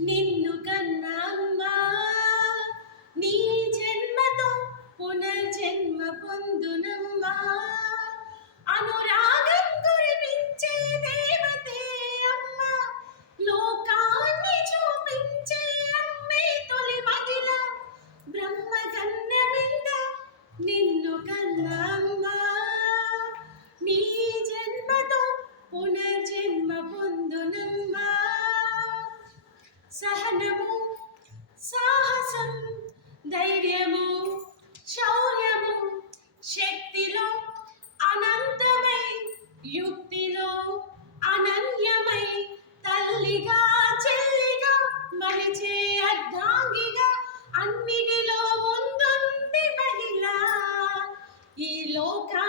నిన్ను కన్నమ్మా నీ జన్మతో పునర్జన్మ పొందునమ్మా. అనురాగం కురిపించే దేవతే అమ్మ. లోకాన్ని చూపించే అమ్మే తొలి మగిల బ్రహ్మ బ్రహ్మగన్నమింద నిన్ను కన్నా. జ్ఞానము సాహసం ధైర్యము శౌర్యము శక్తిలో అనంతమై యుక్తిలో అనన్యమై తల్లిగా చెల్లిగా మరిచే అర్ధాంగిగా అన్నిటిలో ముందుంది మహిళ. ఈ లోకా